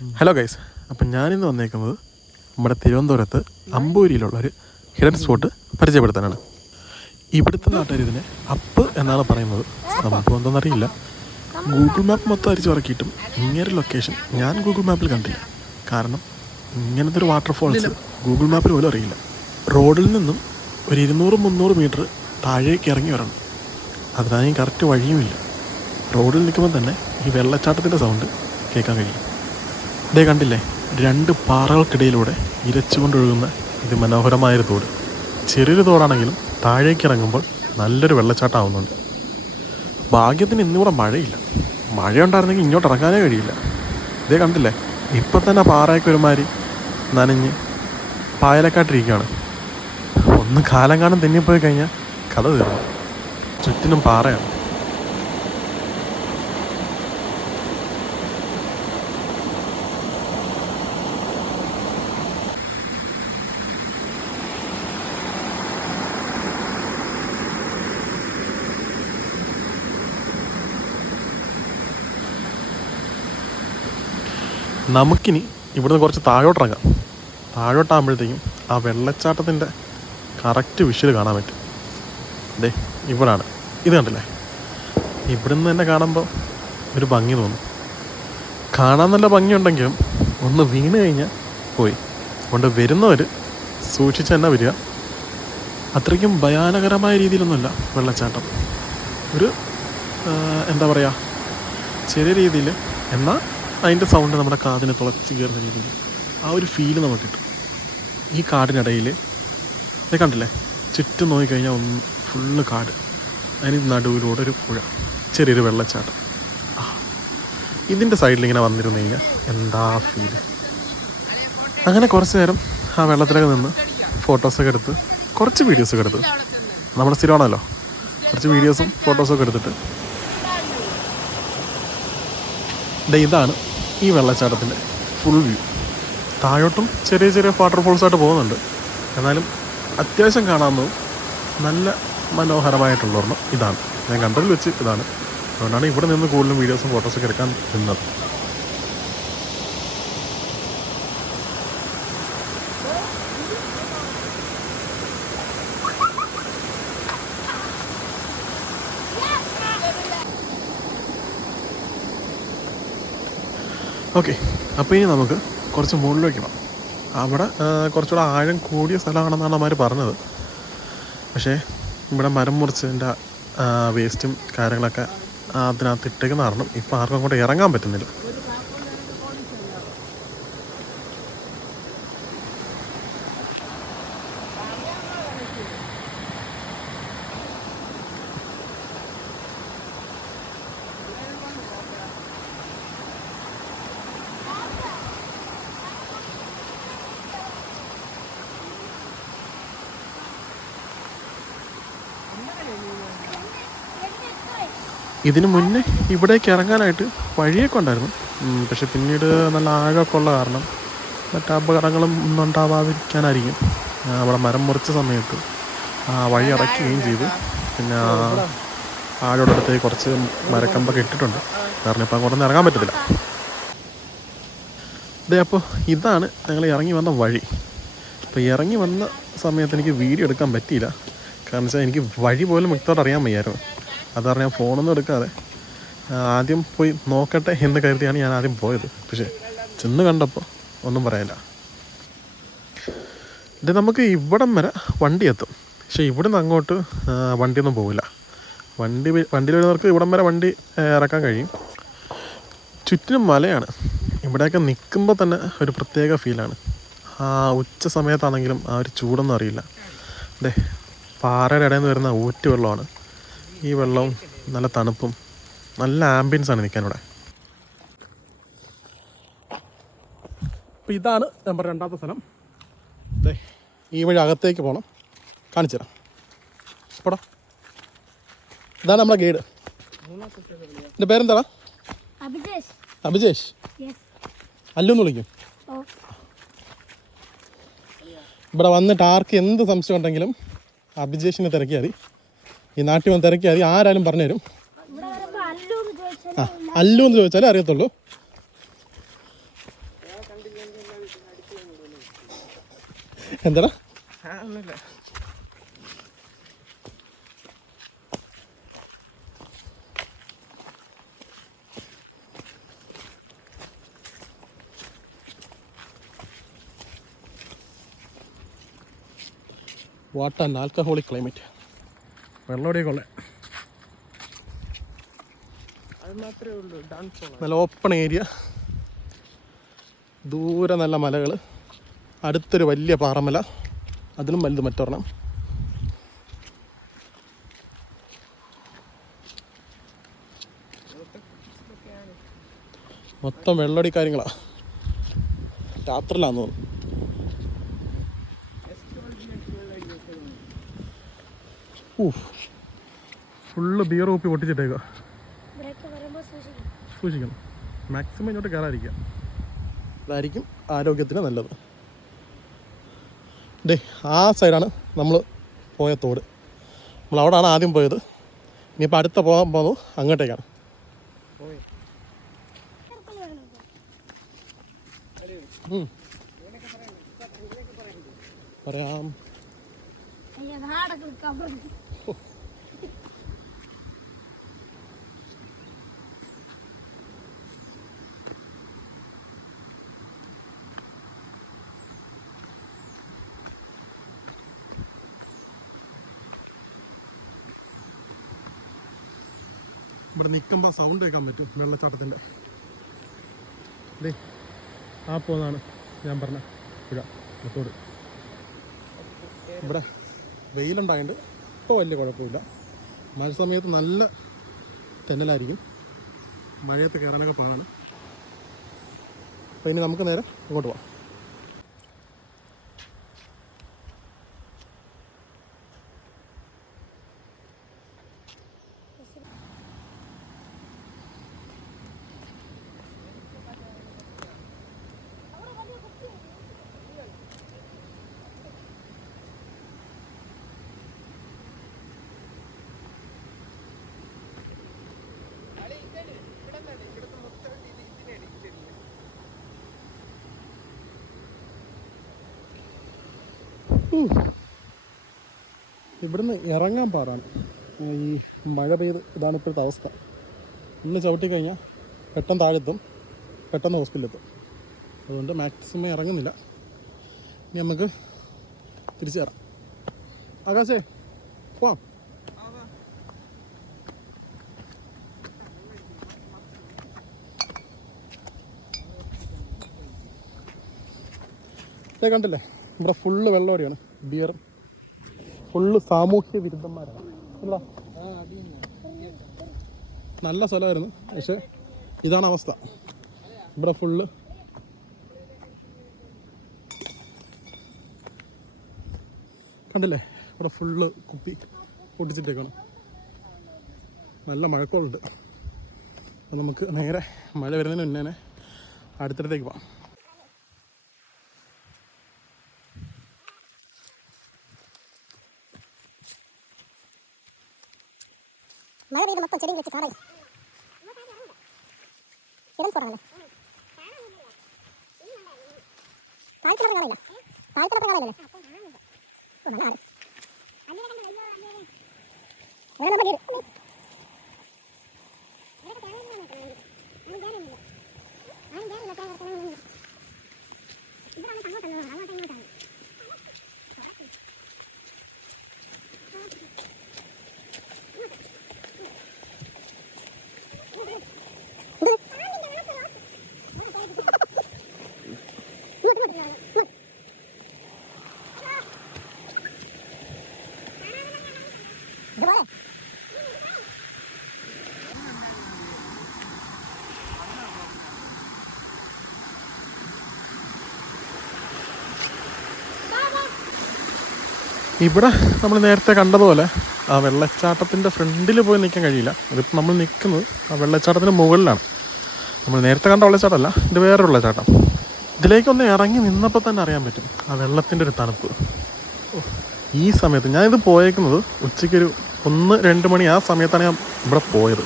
Hello guys അപ്പം ഞാനിന്ന് വന്നേക്കുന്നത് നമ്മുടെ തിരുവനന്തപുരത്ത് അമ്പൂരിയിലുള്ള ഒരു ഹിഡൻ സ്പോട്ട് പരിചയപ്പെടുത്താനാണ്. ഇവിടുത്തെ നാട്ടുകാർ ഇതിനെ അപ്പ് എന്നാണ് പറയുന്നത്. നമുക്ക് എന്താണെന്നറിയില്ല. ഗൂഗിൾ മാപ്പ് മൊത്തം അരിച്ചു ഇറക്കിയിട്ടും ഇങ്ങനെ ലൊക്കേഷൻ ഞാൻ ഗൂഗിൾ മാപ്പിൽ കണ്ടില്ല. കാരണം ഇങ്ങനത്തെ ഒരു വാട്ടർഫോൾസ് ഗൂഗിൾ മാപ്പിൽ പോലും അറിയില്ല. റോഡിൽ നിന്നും ഒരു ഇരുന്നൂറ് മുന്നൂറ് മീറ്റർ താഴേക്ക് ഇറങ്ങി വരണം. അതിനായി കറക്റ്റ് വഴിയുമില്ല. റോഡിൽ നിൽക്കുമ്പോൾ തന്നെ ഈ വെള്ളച്ചാട്ടത്തിന്റെ സൗണ്ട് കേൾക്കാൻ കഴിയും. ഇതേ കണ്ടില്ലേ? രണ്ട് പാറകൾക്കിടയിലൂടെ ഇരച്ചുകൊണ്ടൊഴുകുന്ന ഇത് മനോഹരമായൊരു തോട്. ചെറിയൊരു തോടാണെങ്കിലും താഴേക്ക് ഇറങ്ങുമ്പോൾ നല്ലൊരു വെള്ളച്ചാട്ടമാവുന്നുണ്ട്. ഭാഗ്യത്തിന് ഇന്നിവിടെ മഴയില്ല. മഴ ഉണ്ടായിരുന്നെങ്കിൽ ഇങ്ങോട്ട് ഇറങ്ങാനേ കഴിയില്ല. ഇതേ കണ്ടില്ലേ? ഇപ്പം തന്നെ പാറയൊക്കെ ഒരുമാതിരി നനഞ്ഞ് പായലക്കാട്ടിരിക്കുകയാണ് ഒന്ന് കാലം കാണും തെന്നിപ്പോയി കഴിഞ്ഞാൽ കഥ തീർന്നു. ചുറ്റിനും പാറയാണ്. നമുക്കിനി ഇവിടുന്ന് കുറച്ച് താഴോട്ടിറങ്ങാം. താഴോട്ടാകുമ്പോഴത്തേക്കും ആ വെള്ളച്ചാട്ടത്തിന്റെ കറക്റ്റ് വിഷ്വൽ കാണാൻ പറ്റും. അതെ ഇവിടാണ്. ഇത് കണ്ടില്ലേ? ഇവിടുന്ന് തന്നെ കാണുമ്പോൾ ഒരു ഭംഗി തോന്നും. കാണാൻ നല്ല ഭംഗിയുണ്ടെങ്കിലും ഒന്ന് വീണ് കഴിഞ്ഞാൽ പോയി. അതുകൊണ്ട് വരുന്നവർ സൂക്ഷിച്ച് തന്നെ വരിക. അത്രയ്ക്കും ഭയാനകരമായ രീതിയിലൊന്നുമല്ല വെള്ളച്ചാട്ടം. ഒരു എന്താ പറയുക? ചെറിയ രീതിയിൽ എന്നാൽ അതിന്റെ സൗണ്ട് നമ്മുടെ കാതിനെ തുളച്ച് കയറുന്ന രീതിയിൽ ആ ഒരു ഫീൽ നമുക്ക് കിട്ടും. ഈ കാടിനിടയിൽ ഇത് കണ്ടില്ലേ? ചുറ്റും നോക്കിക്കഴിഞ്ഞാൽ ഒന്ന് ഫുള്ള് കാട്. അതിന് നടുവിലൂടെ ഒരു പുഴ ചെറിയൊരു വെള്ളച്ചാട്ടം. ആ ഇതിന്റെ സൈഡിൽ ഇങ്ങനെ വന്നിരുന്നു കഴിഞ്ഞാൽ എന്താ ഫീൽ അങ്ങനെ കുറച്ച് നേരം ആ വെള്ളത്തിലൊക്കെ നിന്ന് ഫോട്ടോസൊക്കെ എടുത്ത് കുറച്ച് വീഡിയോസൊക്കെ എടുത്ത്. നമ്മുടെ സ്ഥിരമാണല്ലോ കുറച്ച് വീഡിയോസും ഫോട്ടോസൊക്കെ എടുത്തിട്ട്. ഇതാണ് ഈ വെള്ളച്ചാട്ടത്തിന്റെ ഫുൾ വ്യൂ താഴോട്ടും ചെറിയ ചെറിയ വാട്ടർഫോൾസായിട്ട് പോകുന്നുണ്ട്. എന്നാലും അത്യാവശ്യം കാണാവുന്നതും നല്ല മനോഹരമായിട്ടുള്ള ഒരെണ്ണം ഇതാണ്. ഞാൻ കണ്ടതിൽ വെച്ച് ഇതാണ്. അതുകൊണ്ടാണ് ഇവിടെ നിന്ന് കൂടുതലും വീഡിയോസും ഫോട്ടോസൊക്കെ എടുക്കാൻ നിന്നത്. ഓക്കെ അപ്പോൾ ഇനി നമുക്ക് കുറച്ച് മുകളിലേക്ക് പോകാം. അവിടെ കുറച്ചുകൂടെ ആഴം കൂടിയ സ്ഥലമാണെന്നാണ് അമ്മമാർ പറഞ്ഞത്. പക്ഷേ ഇവിടെ മരം മുറിച്ചതിന്റെ വേസ്റ്റും കാര്യങ്ങളൊക്കെ അതിനകത്ത് ഇട്ടേക്കുന്ന കാരണം ഇപ്പോൾ ആർക്കും അങ്ങോട്ട് ഇറങ്ങാൻ പറ്റുന്നില്ല. ഇതിന് മുന്നേ ഇവിടേക്ക് ഇറങ്ങാനായിട്ട് വഴിയൊക്കെ ഉണ്ടായിരുന്നു. പക്ഷെ പിന്നീട് നല്ല ആഴമൊക്കെ ഉള്ള കാരണം മറ്റ് അപകടങ്ങളും ഒന്നും ഉണ്ടാവാതിരിക്കാനായിരിക്കും. അവിടെ മരം മുറിച്ച സമയത്ത് ആ വഴി അടയ്ക്കുകയും ചെയ്തു. പിന്നെ ആ ആഴോടെ അടുത്ത് കുറച്ച് മരക്കമ്പൊക്കെ ഇട്ടിട്ടുണ്ട്. കാരണം ഇപ്പം അങ്ങോട്ടൊന്നും ഇറങ്ങാൻ പറ്റത്തില്ല. ഇതേ അപ്പോൾ ഇതാണ് ഞങ്ങൾ ഇറങ്ങി വന്ന വഴി. അപ്പോൾ ഇറങ്ങി വന്ന സമയത്ത് എനിക്ക് വീഡിയോ എടുക്കാൻ പറ്റിയില്ല. കാരണം വെച്ചാൽ എനിക്ക് വഴി പോലും വ്യക്തമായിട്ട് അറിയാൻ വയ്യായിരുന്നു. അത് ഞാൻ ഫോണൊന്നും എടുക്കാതെ. ആദ്യം പോയി നോക്കട്ടെ എന്ന് കരുതിയാണ് ഞാൻ ആദ്യം പോയത്. പക്ഷേ ചെന്ന് കണ്ടപ്പോൾ ഒന്നും പറയാനില്ല ഇത് നമുക്ക് ഇവിടം വരെ വണ്ടി എത്തും. പക്ഷേ നിന്ന് അങ്ങോട്ട് വണ്ടിയൊന്നും പോവില്ല. വണ്ടി വണ്ടിയിൽ വരുന്നവർക്ക് ഇവിടം വരെ വണ്ടി ഇറക്കാൻ കഴിയും. ചുറ്റിനും മലയാണ്. ഇവിടെയൊക്കെ നിൽക്കുമ്പോൾ തന്നെ ഒരു പ്രത്യേക ഫീലാണ്. ആ ഉച്ച സമയത്താണെങ്കിലും ആ ഒരു ചൂടൊന്നും അറിയില്ല. അതെ പാറയുടെ ഇടയിൽ നിന്ന് വരുന്ന ഊറ്റ് വെള്ളമാണ് ഈ വെള്ളവും നല്ല തണുപ്പും നല്ല ആംബിയൻസ് ആണ് നിൽക്കാനിവിടെ അപ്പോൾ ഇതാണ് നമ്പർ രണ്ടാമത്തെ സ്ഥലം. അതെ ഈ വഴി അകത്തേക്ക് പോകണം കാണിച്ചു തരാം. പോടാ. ഇതാണ് നമ്മളെ ഗൈഡ്. എന്റെ പേരെന്താടാ? അഭിജേഷ്. അല്ലെന്ന് വിളിക്കും. ഓ. ഇവിടെ വന്നിട്ട് ആർക്ക് എന്ത് സംശയം ഉണ്ടെങ്കിലും അഭിജേഷിനെ തിരക്കിയാൽ മതി. ഈ നാട്ടിൽ വന്ന് തിരക്കിയാൽ മതി ആരായാലും പറഞ്ഞുതരും. ആ അല്ലു എന്ന് ചോദിച്ചാലേ അറിയത്തുള്ളൂ. എന്താ വാട്ട് ആൻഡ് ആൽക്കഹോളിക് ക്ലൈമറ്റ് വെള്ളമടിയൊക്കെ കൊള്ളേ നല്ല ഓപ്പൺ ഏരിയ ദൂരെ നല്ല മലകൾ. അടുത്തൊരു വലിയ പാറമല. അതിലും വലുത് മറ്റൊരെണ്ണം. മൊത്തം വെള്ളടി കാര്യങ്ങളാ രാത്രിയിലാന്ന് തോന്നുന്നു. ഊഫ് ഫുള്ള് ബിയർ കൂപ്പി പൊട്ടിച്ചിട്ടേക്കുക ഇവിടെയൊക്കെ സൂക്ഷിക്കണം. സൂക്ഷിക്കണം. മാക്സിമം ഇങ്ങോട്ട് കയറാതിരിക്കുക അതായിരിക്കും ആരോഗ്യത്തിന് നല്ലത്. ഡേ ആ സൈഡാണ് നമ്മൾ പോയ തോട്. നമ്മൾ അവിടെയാണ് ആദ്യം പോയത്. ഇനിയിപ്പോൾ അടുത്ത പോകാൻ പോകുന്നത് അങ്ങോട്ടേക്കാണ്. പറയാം. ഇവിടെ നിൽക്കുമ്പോൾ സൗണ്ട് കേൾക്കാൻ പറ്റും വെള്ളച്ചാട്ടത്തിന്റെ ആ പോകുന്നതാണ് ഞാൻ പറഞ്ഞ പുഴ മുത്തോട്. ഇവിടെ വെയിലുണ്ടായതുകൊണ്ട് ഇപ്പോൾ വലിയ കുഴപ്പമില്ല. മഴ സമയത്ത് നല്ല തെന്നലായിരിക്കും. മഴയത്ത് കയറാനൊക്കെ പാടാണ്. അപ്പോൾ ഇനി നമുക്ക് നേരെ ഇങ്ങോട്ട് പോവാം. ഇവിടുന്ന് ഇറങ്ങാൻ പാടാണ്. ഈ മഴ പെയ്ത് ഇതാണ് ഇപ്പോഴത്തെ അവസ്ഥ. ഇന്ന് ചവിട്ടി കഴിഞ്ഞാൽ പെട്ടെന്ന് താഴെത്തും പെട്ടെന്ന് ഹോസ്പിറ്റലിലെത്തും അതുകൊണ്ട് മാക്സിമം ഇറങ്ങുന്നില്ല. ഇനി നമുക്ക് തിരിച്ചു കയറാം ആകാശേ പോവാം. കണ്ടില്ലേ? ഇവിടെ ഫുള്ള് വെള്ളമടിയാണ്. ബിയർ ഫുള്ള് സാമൂഹ്യ വിരുദ്ധന്മാരാണ്. നല്ല സ്ഥലമായിരുന്നു. പക്ഷെ ഇതാണ് അവസ്ഥ. ഇവിടെ ഫുള്ള് കണ്ടില്ലേ? ഇവിടെ ഫുള്ള് കുപ്പി പൊട്ടിച്ചിട്ടേക്കാണ്. നല്ല മഴക്കോളുണ്ട്. നമുക്ക് നേരെ മഴ വരുന്നതിന് മുന്നേ അടുത്തടത്തേക്ക് പോവാം. മൊത്തം ചെടിയും വെച്ച് കാണാം ഇടം പോറാണല്ലോ താഴ്ത്തിനകത്ത് കാണില്ല താഴ്ത്തിനകത്ത് കാണില്ലല്ലോ ഓ നല്ല ആട് ഇവിടെ നമ്മുടെ വീട് ഇതുപോലെ ഇവിടെ നമ്മൾ നേരത്തെ കണ്ടതുപോലെ ആ വെള്ളച്ചാട്ടത്തിന്റെ ഫ്രണ്ടിൽ പോയി നിൽക്കാൻ കഴിയില്ല. അതിപ്പോൾ നമ്മൾ നിൽക്കുന്നത് ആ വെള്ളച്ചാട്ടത്തിന് മുകളിലാണ്. നമ്മൾ നേരത്തെ കണ്ട വെള്ളച്ചാട്ടമല്ല ഇത് വേറെ വെള്ളച്ചാട്ടം. ഇതിലേക്കൊന്ന് ഇറങ്ങി നിന്നപ്പോൾ തന്നെ അറിയാൻ പറ്റും ആ വെള്ളത്തിന്റെ ഒരു തണുപ്പ്. ഈ സമയത്ത് ഞാനിത് പോയേക്കുന്നത് ഉച്ചയ്ക്കൊരു ഒന്ന് രണ്ട് മണി ആ സമയത്താണ് ഞാൻ ഇവിടെ പോയത്.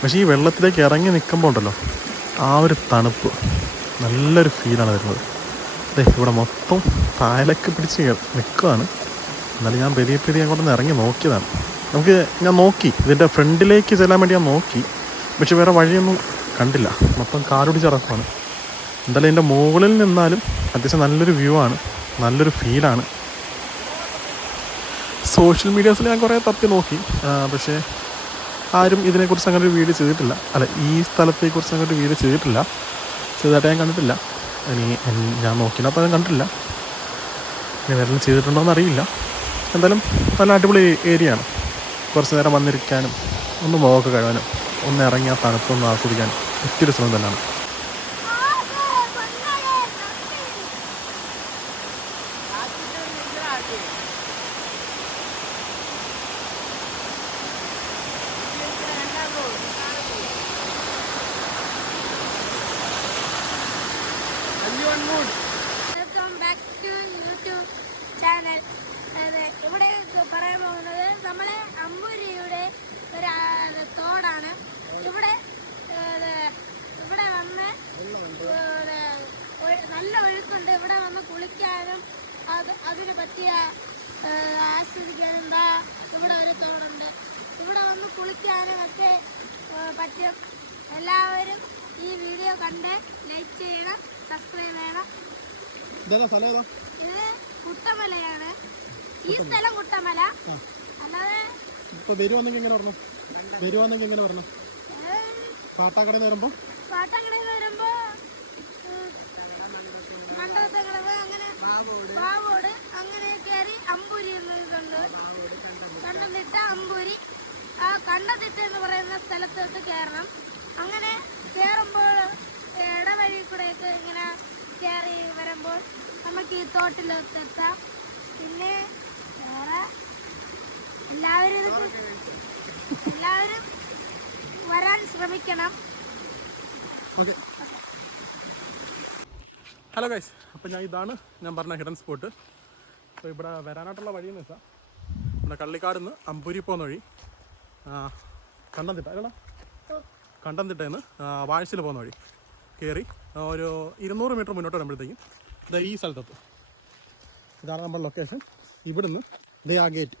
പക്ഷേ ഈ വെള്ളത്തിലേക്ക് ഇറങ്ങി നിൽക്കുമ്പോൾ ഉണ്ടല്ലോ ആ ഒരു തണുപ്പ്. നല്ലൊരു ഫീലാണ് വരുന്നത്. ഇവിടെ മൊത്തം തായലൊക്കെ പിടിച്ച് നിൽക്കുകയാണ് എന്നാലും ഞാൻ പെരിയ പെരിയ അങ്ങോട്ടൊന്ന് ഇറങ്ങി നോക്കിയതാണ്. നമുക്ക് ഞാൻ നോക്കി. ഇതിന്റെ ഫ്രണ്ടിലേക്ക് ചെല്ലാൻ വേണ്ടി ഞാൻ നോക്കി. പക്ഷെ വേറെ വഴിയൊന്നും കണ്ടില്ല. മൊത്തം കാലുടിച്ച് ഇറക്കുവാണ് എന്തായാലും ഇതിന്റെ മുകളിൽ നിന്നാലും അത്യാവശ്യം നല്ലൊരു വ്യൂ ആണ്. നല്ലൊരു ഫീലാണ് സോഷ്യൽ മീഡിയാസിൽ ഞാൻ കുറേ തപ്പി നോക്കി. പക്ഷേ ആരും ഇതിനെക്കുറിച്ച് അങ്ങനെ ഒരു വീഡിയോ ചെയ്തിട്ടില്ല. അല്ല ഈ സ്ഥലത്തെക്കുറിച്ച് അങ്ങനെ ഒരു വീഡിയോ ചെയ്തിട്ടില്ല. ചെയ്തതായിട്ട് ഞാൻ കണ്ടിട്ടില്ല. ഇനി ഞാൻ നോക്കിയപ്പോൾ ഞാൻ കണ്ടിട്ടില്ല. ഇനി വേറെ ചെയ്തിട്ടുണ്ടോ എന്ന് അറിയില്ല. എന്തായാലും നല്ല അടിപൊളി ഏരിയ ആണ് കുറച്ച് നേരം വന്നിരിക്കാനും ഒന്ന് മുഖമൊക്കെ കഴിവാനും ഒന്ന് ഇറങ്ങി ആ തണുപ്പൊന്ന് ആസ്വദിക്കാനും ഒത്തിരി സുഖം തന്നെയാണ് welcome back to YouTube channel അതെ ഇവിടെ പറയാൻ പോകുന്നത് നമ്മളെ അമ്പൂരിയുടെ ഒരു ആ, തോടാണ് ഇവിടെ ഏത്, ഇവിടെ വന്ന് ഏത്, ഒഴു- നല്ല ഒഴുക്കുണ്ട് ഇവിടെ വന്ന് കുളിക്കാനും അത് അതിന് പറ്റിയ ആസ്വദിക്കാനും എന്താ ഇവിടെ ഒരു തോടുണ്ട്. ഇവിടെ വന്ന് കുളിക്കാനും ഒക്കെ പറ്റും. എല്ലാവരും ഈ വീഡിയോ കണ്ട് ലൈക്ക് ചെയ്യണം സബ്സ്ക്രൈബ് ചെയ്യണം. ഇത് കുട്ടമലയാണ്. ഈ സ്ഥലം കുട്ടമല. അല്ലാതെ പാട്ടാക്കടയിൽ വരുവാന്നെങ്കിൽ എങ്ങനെ പറഞ്ഞു വരുവാന്നെങ്കിൽ എങ്ങനെ പറഞ്ഞു ഏ, കാട്ടാക്കടയിൽ നിന്ന് വരുമ്പോൾ പാട്ടക്കടയിൽ വരുമ്പോ ഉം, ബാവോട് അങ്ങനെ കയറി അമ്പൂരി എന്നുണ്ട് കണ്ടംതിട്ട അമ്പൂരി. ആ കണ്ടതിട്ട എന്ന് പറയുന്ന സ്ഥലത്തോട്ട് കയറണം. അങ്ങനെ കയറുമ്പോൾ ഇടവഴി കൂടെയൊക്കെ ഇങ്ങനെ കയറി വരുമ്പോൾ നമുക്ക് ഈ തോട്ടിലോട്ട് എത്താം. പിന്നെ വേറെ എല്ലാവരും എല്ലാവരും വരാൻ ശ്രമിക്കണം. ഓക്കെ ഹലോ ഗൈസ് അപ്പോൾ ഞാൻ ഇതാണ് ഞാൻ പറഞ്ഞ ഹിഡൻ സ്പോട്ട് അപ്പോൾ ഇവിടെ വരാനായിട്ടുള്ള വഴി എന്ന് വെച്ചാൽ നമ്മുടെ കള്ളിക്കാട് നിന്ന് അമ്പൂരി പോകുന്ന വഴി കണ്ടംതിട്ട അല്ല? കണ്ടംതിട്ടയിൽ നിന്ന് വാഴ്ചയിൽ പോകുന്ന വഴി കയറി ഒരു ഇരുന്നൂറ് മീറ്റർ മുന്നോട്ട് വരുമ്പോഴത്തേക്കും ഇതാ ഈ സ്ഥലത്തെത്തും. ഇതാണ് നമ്മുടെ ലൊക്കേഷൻ ഇവിടുന്ന് ഇതേ ആ ഗേറ്റ്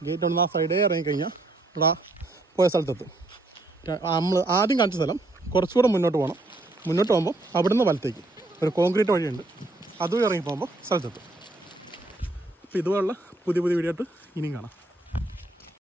ഗേറ്റ് ഒന്ന് ആ സൈഡേ ഇറങ്ങിക്കഴിഞ്ഞാൽ ഇവിടെ പോയ സ്ഥലത്തെത്തും. നമ്മൾ ആദ്യം കാണിച്ച സ്ഥലം കുറച്ചുകൂടെ മുന്നോട്ട് പോകണം മുന്നോട്ട് പോകുമ്പോൾ അവിടുന്ന് വലത്തേക്ക്. ഒരു കോൺക്രീറ്റ് വഴിയുണ്ട്. അതും ഇറങ്ങി പോകുമ്പോൾ സ്ഥലത്തെത്തും. അപ്പോൾ ഇതുപോലുള്ള പുതിയ പുതിയ വീഡിയോ ആയിട്ട് ഇനിയും കാണാം.